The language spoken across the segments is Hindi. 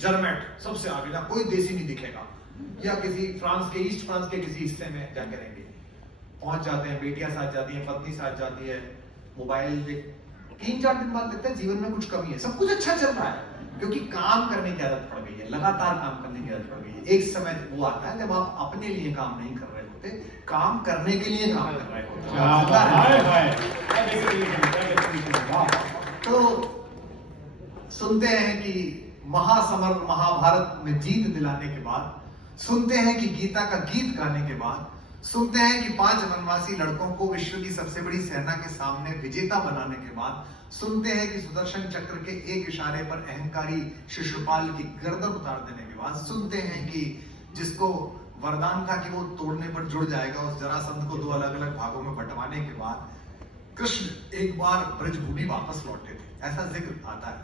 जर्मेट सबसे आगे जा, कोई देसी नहीं दिखेगा, या किसी फ्रांस के, ईस्ट फ्रांस के किसी हिस्से में जाके रहेंगे। पहुंच जाते हैं, बेटियां साथ जाती हैं, पत्नी साथ जाती है, मोबाइल देख, 3-4 दिन बाद लगता है जीवन में कुछ कमी है, सब कुछ अच्छा चल रहा है क्योंकि काम करने की आदत पड़ गई है, लगातार काम करने की आदत पड़ गई है। एक समय वो आता है जब आप अपने लिए काम नहीं कर रहे होते, काम करने के लिए काम कर रहे होते। तो सुनते हैं कि महासमर महाभारत में जीत दिलाने के बाद, सुनते हैं कि गीता का गीत गाने के बाद, सुनते हैं कि 5 वनवासी लड़कों को विश्व की सबसे बड़ी सेना के सामने विजेता बनाने के बाद, सुनते हैं कि सुदर्शन चक्र के एक इशारे पर अहंकारी शिशुपाल की गर्दन उतार देने के बाद, सुनते हैं कि जिसको वरदान था कि वो तोड़ने पर जुड़ जाएगा, उस जरासंध को 2 अलग-अलग भागों में बंटवाने के बाद कृष्ण एक बार ब्रजभूमि वापस लौटे थे, ऐसा जिक्र आता है।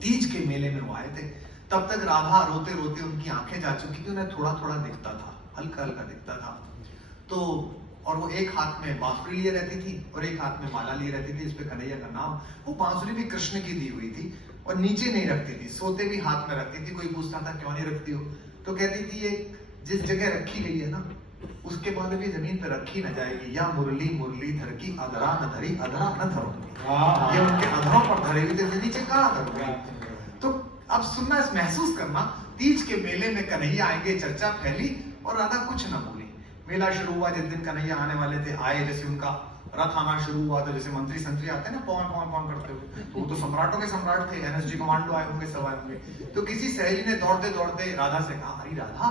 तीज के मेले में वो आए थे, तब तक राधा रोते रोते उनकी आंखें जा चुकी थी, उन्हें थोड़ा थोड़ा दिखता था, हल्का हल्का दिखता था। तो और वो एक हाथ में बांसुरी लिए रहती थी और एक हाथ में माला लिए रहती थी, इस पे कन्हैया का नाम। वो बांसुरी भी कृष्ण की दी हुई थी और नीचे नहीं रखती थी, सोते भी हाथ में रखती थी। कोई पूछता था क्यों नहीं रखती हो, तो कहती थी ये जिस जगह रखी गई है ना, उसके बाद भी जमीन पे रखी न जाएगी। या मुरली मुरली धर की अधरा न धरी, अधरा न धरूंगी, ये उनके अधरों पर धरे हुए थे, नीचे कहाँ धरूंगी। तो अब सुनना, महसूस करना, तीज के मेले में कन्हैया आएंगे, चर्चा फैली और राधा कुछ न बोली। मेला शुरू हुआ, जिस दिन कन्हैया आने वाले थे आए, जैसे उनका रथ आना शुरू हुआ तो जैसे मंत्री संतरी आते हैं ना पौन पौन पौन करते हुए, तो वो तो सम्राटों के सम्राट थे, एनएसजी कमांडो आए होंगे, सब आए होंगे। तो किसी सहेली ने दौड़ते दौड़ते राधा से कहा, अरे राधा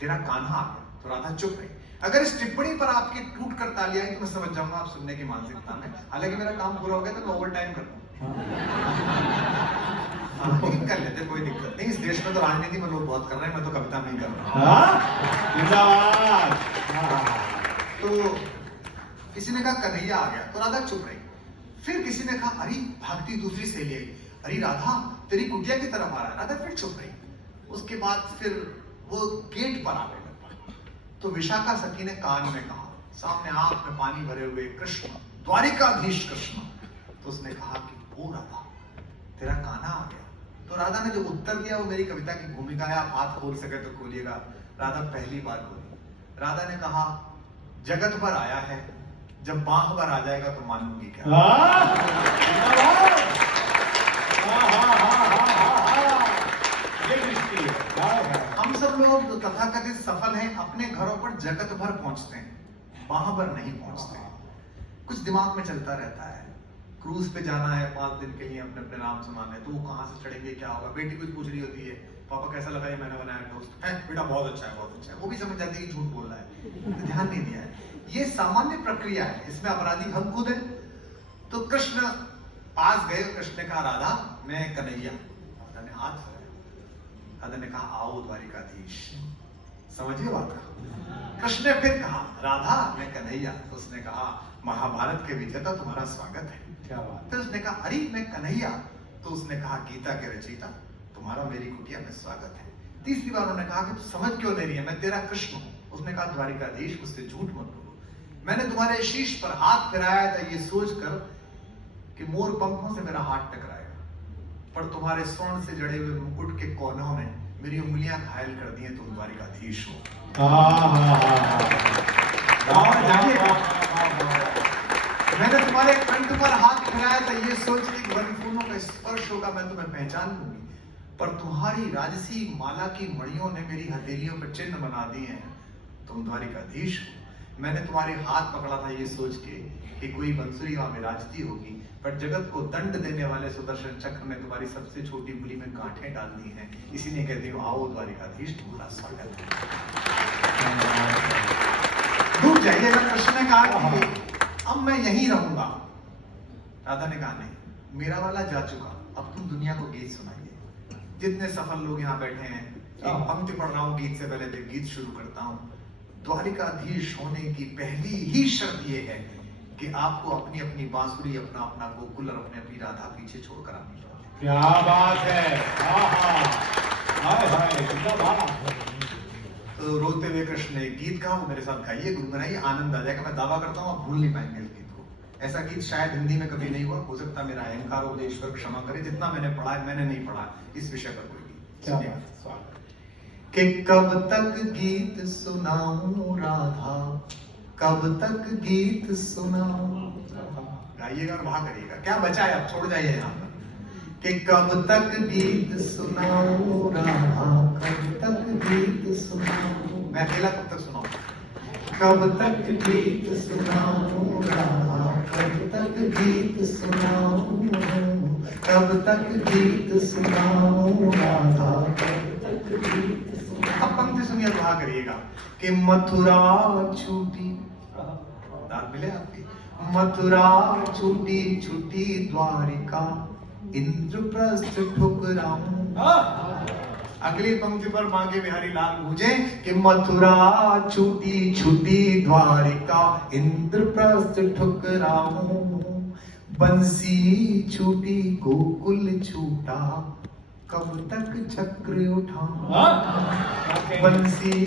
तेरा कान्हा आ गया। तो राधा चुप रही। अगर इस टिप्पणी पर आपकी टूट कर ताली आई तो मैं समझ जाऊंगा आप सुनने की मानसिकता में, हालांकि मेरा काम पूरा हो गया तो मैं ओवर टाइम कर लेकिन कर लेते, कोई दिक्कत नहीं। इस देश में तो राजनीति में लोग बहुत कर रहे हैं, मैं तो कविता नहीं कर रहा। तो किसी ने कहा कन्हैया आ गया, तो राधा चुप रही। फिर किसी ने कहा, अरे भागती दूसरी सहेली आई, अरे राधा तेरी कुटिया की तरफ आ रहा है। राधा फिर चुप रही। उसके बाद फिर वो गेट पर आ गए। तो विशाखा सखी ने कान में कहा, सामने आंख में पानी भरे हुए कृष्ण, द्वारिकाधीश कृष्ण। तो उसने कहा कि ओ राधा तेरा कान्हा आ गया। तो राधा ने जो उत्तर दिया वो मेरी कविता की भूमिका है, आप हाथ खोल सके तो खोलिएगा। राधा पहली बार बोली। राधा ने कहा, जगत पर आया है, जब बांह पर आ जाएगा तो मानूंगी क्या। हम सब लोग तथाकथित सफल हैं, अपने घरों पर जगत भर पहुंचते हैं, बांह पर नहीं पहुंचते। कुछ दिमाग में चलता रहता है, क्रूज पे जाना है 5 दिन के लिए अपने अपने नाम सुनाने, तो वो कहाँ से चढ़ेंगे, क्या होगा। बेटी कुछ पूछ रही होती है, पापा कैसा लगा ये मैंने बनाया टोस्ट है, बेटा बहुत अच्छा है बहुत अच्छा है। वो भी समझ जाती है कि झूठ बोल रहा है, ध्यान नहीं दिया है। ये सामान्य प्रक्रिया है, इसमें अपराधी हम खुद हैं। तो कृष्ण पास गए, कृष्ण ने कहा राधा मैं कन्हैया। राधा ने हाथ लगाया। राधा ने कहा आओ द्वारिकाधीश। समझिए बात का। कृष्ण ने फिर कहा राधा मैं कन्हैया। तो उसने कहा महाभारत के विजेता तुम्हारा स्वागत है। क्या बात। फिर उसने कहा अरे मैं कन्हैया। तो उसने कहा गीता के रचयिता तुम्हारा मेरी कुटिया में स्वागत है। तीसरी बार उन्होंने कहा कि समझ क्यों नहीं रही है, मैं तेरा कृष्ण हूं। उसने कहा द्वारिकाधीश मुझसे झूठ मत बोलो, मैंने तुम्हारे शीश पर हाथ फिराया था ये सोचकर कि मोर पंखों से मेरा हाथ टकराएगा, पर तुम्हारे स्वर्ण से जड़े हुए मुकुट के कोनों ने मेरी उंगलियां घायल कर दी हैं, तुम द्वारिकाधीश हो। मैंने तुम्हारे कंठ पर हाथ फिराया था ये सोच के वन फूलों का स्पर्श होगा, मैं तुम्हें पहचान लूंगी, पर तुम्हारी राजसी माला की मणियों ने मेरी हथेलियों पर चिन्ह बना दिए हैं, तुम द्वारिकाधीश हो। मैंने तुम्हारे हाथ पकड़ा था ये सोच के कि कोई बंसुरी वहां विराजती होगी, पर जगत को दंड देने वाले सुदर्शन चक्र ने तुम्हारी सबसे छोटी उंगली में गांठें डाल दी हैं, इसीलिए कहती हूँ आओ द्वारिकाधीश तुम्हारा स्वागत है। डूब जाइएगा। कृष्ण ने कहा कि अब मैं यहीं रहूंगा। राधा ने कहा नहीं, मेरा वाला जा चुका, अब तुम दुनिया को गीत सुनाइए। जितने सफल लोग यहाँ बैठे हैं, एक पंक्ति पढ़ रहा हूँ गीत से पहले, फिर गीत शुरू करता हूँ। द्वारिकाधीश होने की पहली ही शर्त यह है कि आपको अपनी अपनी बांसुरी, अपना अपना गोकुल और अपनी अपनी राधा पीछे छोड़कर आनी चाहिए। क्या बात है। तो रोते हुए कृष्ण ने गीत कहा, वो मेरे साथ गाइए, गुनगुनाइए, आनंद आ जाएगा। मैं दावा करता हूँ आप भूल नहीं पाएंगे इस गीत को। ऐसा गीत शायद हिंदी में कभी नहीं हुआ, हो सकता मेरा अहंकार हो, ईश्वर क्षमा करे, जितना मैंने पढ़ा है, मैंने नहीं पढ़ा इस विषय पर कोई गीत। क्या सुनिए। बात है, स्वागत। कि कब तक गीत सुनाऊं राधा, कब तक गीत सुनाऊं। गाइएगा और वहां करिएगा, क्या बचा है अब, छोड़ जाइए यहाँ पर। कि कब तक गीत सुनाऊं राधा, कब तक गीत सुनाऊं। मैं अकेला कब तक सुनाऊं? कब तक गीत सुनाऊं राधा, कब तक गीत सुनाऊं, कब तक गीत सुनाऊं राधा, कब तक गीत सुनाऊं। अब पंक्ति सुनिए, दुआ करिएगा कि मथुरा छूटी, दाद मिले आपकी, मथुरा छूटी छूटी द्वारिका, इंद्रप्रस्थ ठुकराऊं। अगली पंक्ति पर मांगे बिहारी लाल गूंजे कि मथुरा छूटी छूटी द्वारिका, इंद्रप्रस्थ ठुकराऊं। बंसी छूटी गोकुल छूटा, कब तक चक्र उठाऊं। बंसी